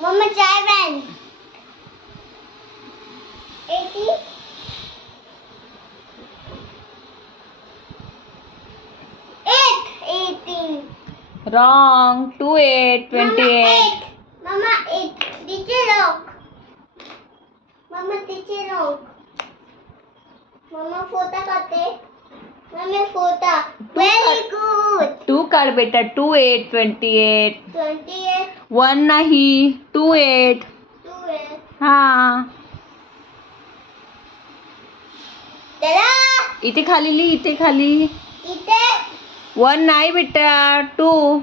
Mama 7. 80. 8. 18. Wrong. 2 8 28. Mama 8. Teacher look. Mama teacher look. Mama photo करते. Mama photo. Very good. 2 काढ बेटा. 2 8 28. 28. 1 नाही. 2 8. 2 8. हा. चला. इथे खाली लिही. इथे खाली. इथे 1 नाही बेटा. 2.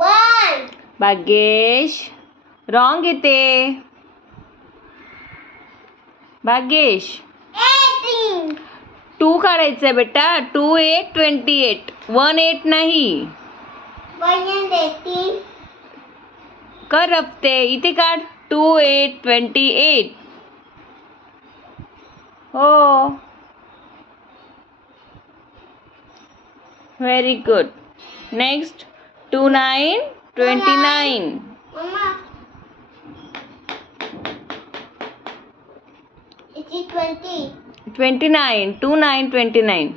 1. भाग्येश. रॉंग येते. भाग्येश. 18. 2 काढायचं बेटा. 2 8 28. 1 8 नाही. 1 and 18. कर रफ्ते. इथे काढ. 2 8 28. हो. Very good. Next. 2 9 29. Mama. It is 20. 29. 2 9 29.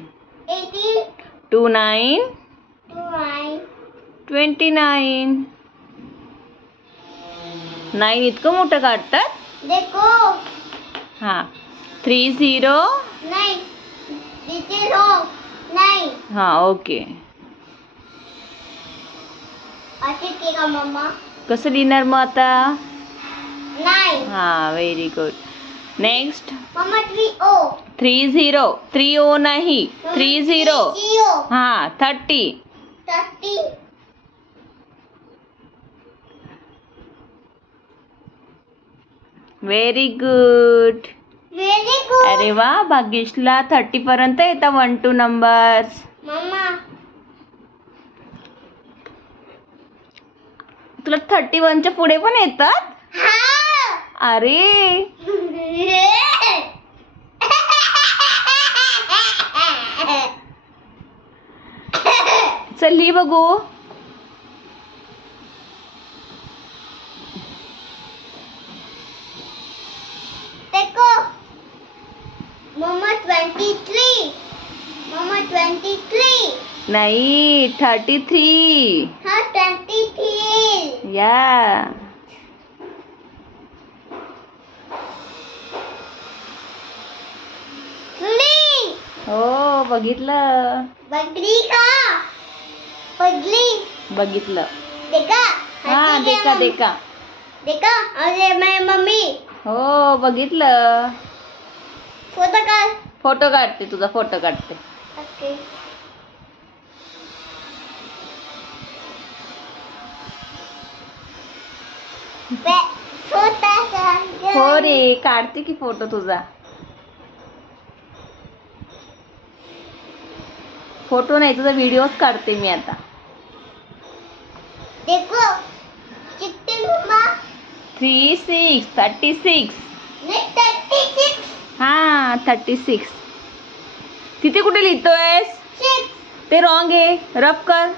18. 2 9 2 9. 29. 9 इतकं मोठं काढतात. देखो. हां. 3 0. नहीं. This is wrong. नहीं. हां ओके. अच्छी केगा मम्मा. कसं लिहिणार मग आता? नहीं. हां व्हेरी गुड. नेक्स्ट. मम्मा 3 O. 3 0. 3 ओ नाही. 3 0. 0. हां 30. 30. Very good. Very good. अरे वा. भाग्येशला 30 पर्यंत येतात 1 2 नंबर्स. मम्मा. तुला 31च्या पुढे पण येतात? हाँ. अरे. चल लिही बघू. देखो. मम्मा 23. मम्मा 23. नाही 33. हाँ 23. या. हो बघितलं. बगली का. बगली. बघितलं. देखा. हा हंसी देखा के देखा. देखा. अरे मैं मम्मी. हो बघितलं. फोटो कर. फोटो काढते. तुझा फोटो काढते. ओके. छोटा सा. हो रे काढते की फोटो तुझा. फोटो नाही तुझा व्हिडिओच काढते मी आता. देखो. कितने मम्मा. 3 6 36. नहीं 36. हां 36. तिथे कुठे लिहितोयस? 6. ते रॉंग आहे. रब कर.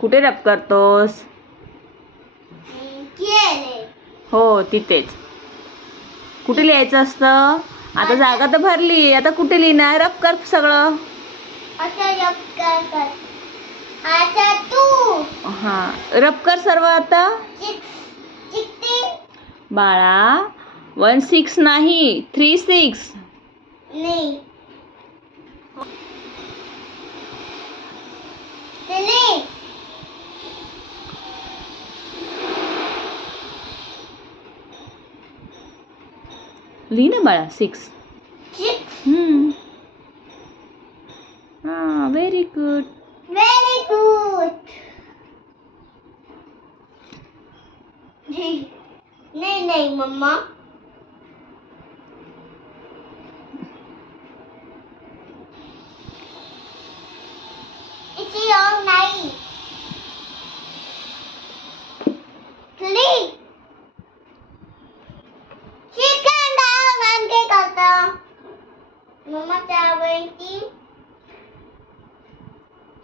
कुठे रब करतोस? केले. हो तिथेच. कुठे लिहायचं असतं? आता जागा तर भरली. आता कुठे लिहिणार? रब कर सगळं. अच्छा रब कर. अच्छा तू. हां रब कर सर्व आता. 16. बाळा 1 6 नाही 3 6. नहीं. नहीं. लिही ना बाळा 6. 6. हां व्हेरी गुड. Very good. नहीं नहीं मम्मा. इसी और नहीं. Please. Chicken down and get out. Mama 17.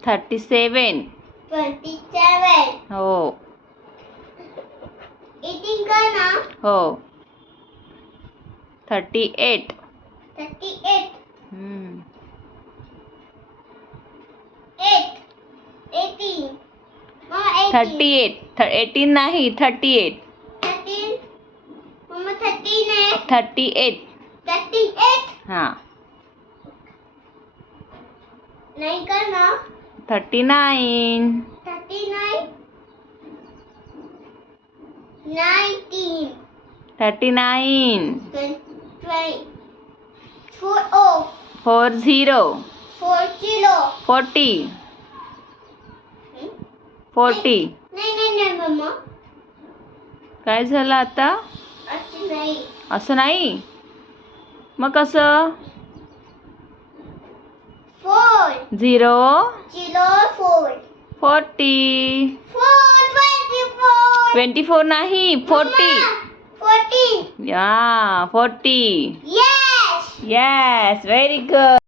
37. 27. हो 18 कर ना. हो 38. 38. हम्म. 8. 18. मम्मा 18. 38. 18 नाही 38. 13. मम्मा 13 आहे. 38. 38. हां. नाही कर ना. 39. 39. 19. 39. 20. 4. 40. 40. 40. 40. नाही मम्मा. काय झालं आता? असं नाही. असं नाही मग कसं? 4. 0. 4. 40. 24. 24 नाही 40. 14. या 40. Yes. Yes, very good.